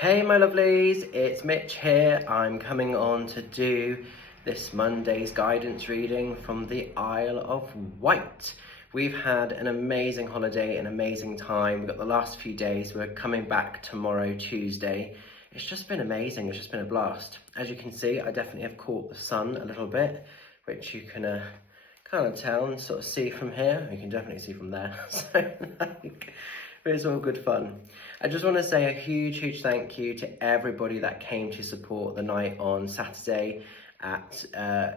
Hey my lovelies, it's Mitch here. I'm coming on to do this Monday's guidance reading from the Isle of Wight. We've had an amazing holiday, an amazing time. We've got the last few days. We're coming back tomorrow, Tuesday. It's just been amazing. It's just been a blast. As you can see, I definitely have caught the sun a little bit, which you can kind of tell and sort of see from here. You can definitely see from there. So it's all good fun. I just want to say a huge thank you to everybody that came to support the night on Saturday at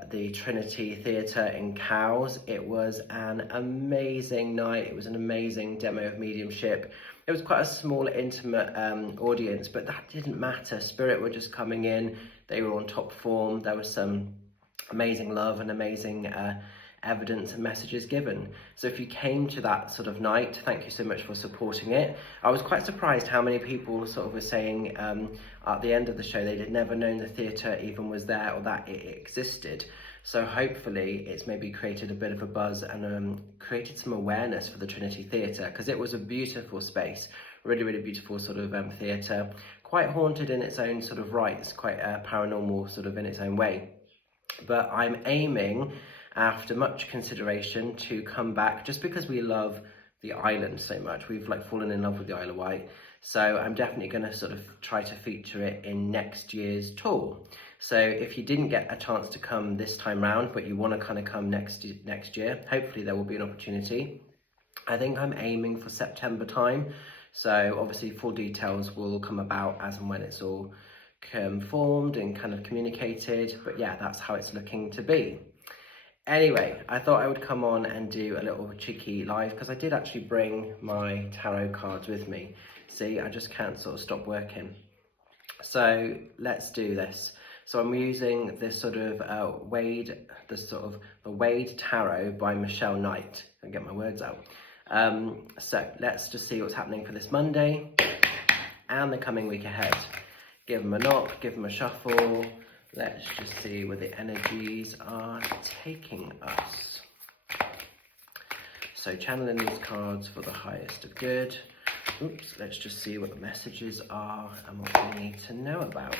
the Trinity Theatre in Cowes. It was an amazing night. It was an amazing demo of mediumship. It was quite a small, intimate audience, but that didn't matter. Spirit were just coming in. They were on top form. There was some amazing love and amazing evidence and messages given. So if you came to that sort of night, thank you so much for supporting it. I was quite surprised how many people sort of were saying at the end of the show they'd never known the theatre even was there or that it existed. So hopefully it's maybe created a bit of a buzz and created some awareness for the Trinity Theatre, because it was a beautiful space, really beautiful sort of theatre, quite haunted in its own sort of right. It's quite paranormal sort of in its own way. But I'm aiming, after much consideration, to come back just because we love the island so much. We've like fallen in love with the Isle of Wight. So I'm definitely going to sort of try to feature it in next year's tour. So if you didn't get a chance to come this time round, but you want to kind of come next year, hopefully there will be an opportunity. I think I'm aiming for September time. So obviously full details will come about as and when it's all formed and kind of communicated. But yeah, that's how it's looking to be. Anyway, I thought I would come on and do a little cheeky live because I did actually bring my tarot cards with me. See, I just can't sort of stop working. So let's do this. So I'm using this sort of Waite Tarot by Michelle Knight. I'll get my words out. So let's just see what's happening for this Monday and the coming week ahead. Give them a knock, give them a shuffle. Let's just see where the energies are taking us. So channeling these cards for the highest of good. Oops, let's just see what the messages are and what we need to know about.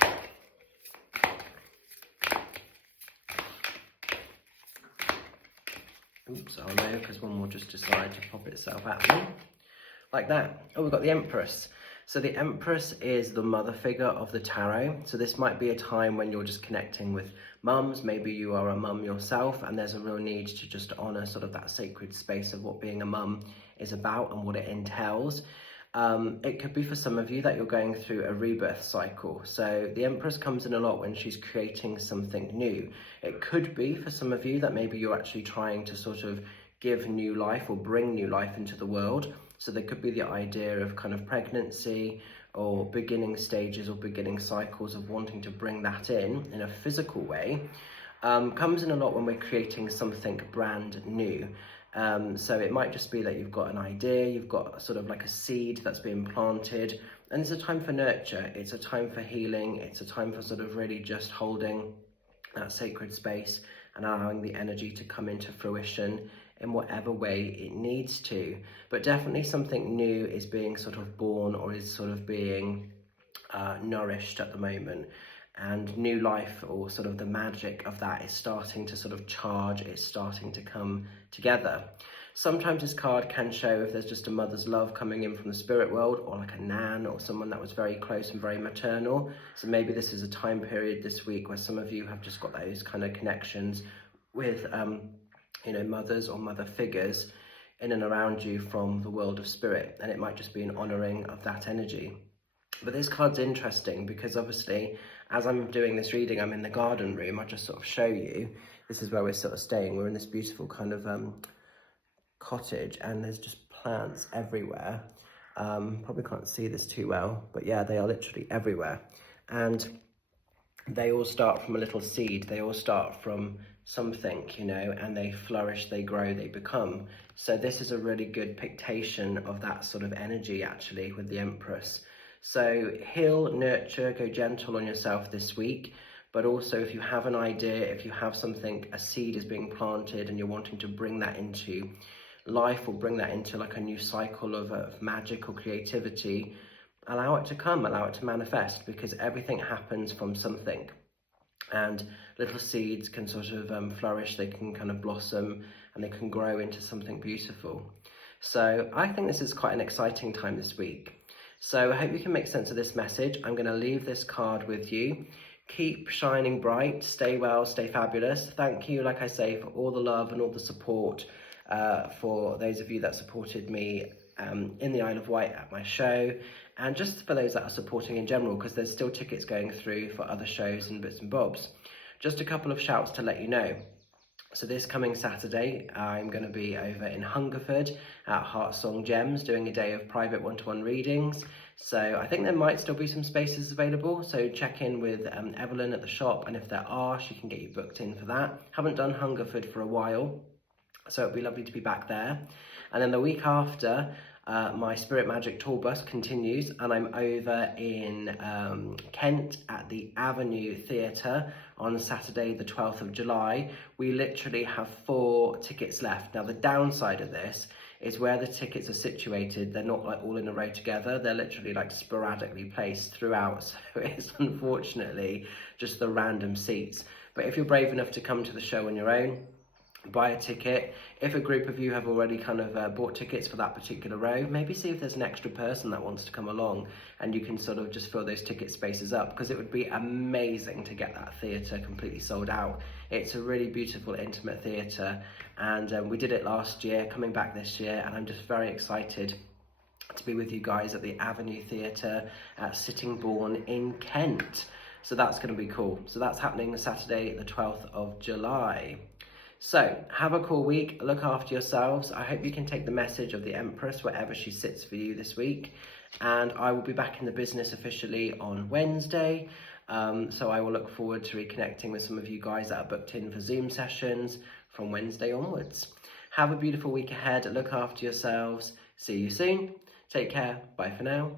Oops, oh no, because one will just decide to pop itself at me. Like that. Oh, we've got the Empress. So the Empress is the mother figure of the tarot. So this might be a time when you're just connecting with mums. Maybe you are a mum yourself and there's a real need to just honour sort of that sacred space of what being a mum is about and what it entails. It could be for some of you that you're going through a rebirth cycle. So the Empress comes in a lot when she's creating something new. It could be for some of you that maybe you're actually trying to sort of give new life or bring new life into the world. So there could be the idea of kind of pregnancy or beginning stages or beginning cycles of wanting to bring that in a physical way. Comes in a lot when we're creating something brand new. So it might just be that you've got an idea, you've got sort of like a seed that's being planted, and it's a time for nurture, it's a time for healing, it's a time for sort of really just holding that sacred space and allowing the energy to come into fruition in whatever way it needs to. But definitely something new is being sort of born or is sort of being nourished at the moment. And new life, or sort of the magic of that, is starting to sort of charge, it's starting to come together. Sometimes this card can show if there's just a mother's love coming in from the spirit world, or like a nan or someone that was very close and very maternal. So maybe this is a time period this week where some of you have just got those kind of connections with you know, mothers or mother figures in and around you from the world of spirit, and it might just be an honouring of that energy. But this card's interesting because obviously as I'm doing this reading, I'm in the garden room. I'll just sort of show you. This is where we're sort of staying. We're in this beautiful kind of cottage, and there's just plants everywhere. Probably can't see this too well, but yeah, they are literally everywhere. And they all start from a little seed. They all start from something, you know, and they flourish, they grow, they become. So this is a really good pictation of that sort of energy actually with the Empress. So heal, nurture, go gentle on yourself this week. But also if you have an idea, if you have something, a seed is being planted and you're wanting to bring that into life or bring that into like a new cycle of magic or creativity, allow it to come, allow it to manifest, because everything happens from something. And little seeds can sort of flourish, they can kind of blossom, and they can grow into something beautiful. So I think this is quite an exciting time this week. So I hope you can make sense of this message. I'm going to leave this card with you. Keep shining bright, stay well, stay fabulous. Thank you, like I say, for all the love and all the support, for those of you that supported me in the Isle of Wight at my show, and just for those that are supporting in general, because there's still tickets going through for other shows and bits and bobs. Just a couple of shouts to let you know. So this coming Saturday, I'm going to be over in Hungerford at Heart Song Gems doing a day of private one-to-one readings. So I think there might still be some spaces available. So check in with Evelyn at the shop, and if there are, she can get you booked in for that. Haven't done Hungerford for a while, so it'd be lovely to be back there. And then the week after, my Spirit Magic tour bus continues, and I'm over in Kent at the Avenue Theatre on Saturday the 12th of July. We literally have 4 tickets left. Now the downside of this is where the tickets are situated, they're not like all in a row together, they're literally like sporadically placed throughout, so it's unfortunately just the random seats. But if you're brave enough to come to the show on your own, buy a ticket. If a group of you have already kind of bought tickets for that particular row, maybe see if there's an extra person that wants to come along, and you can sort of just fill those ticket spaces up, because it would be amazing to get that theatre completely sold out. It's a really beautiful, intimate theatre, and we did it last year, coming back this year, and I'm just very excited to be with you guys at the Avenue Theatre at Sittingbourne in Kent. So that's going to be cool. So that's happening Saturday the 12th of July. So have a cool week, look after yourselves. I hope you can take the message of the Empress wherever she sits for you this week. And I will be back in the business officially on Wednesday. So I will look forward to reconnecting with some of you guys that are booked in for Zoom sessions from Wednesday onwards. Have a beautiful week ahead, look after yourselves. See you soon. Take care, bye for now.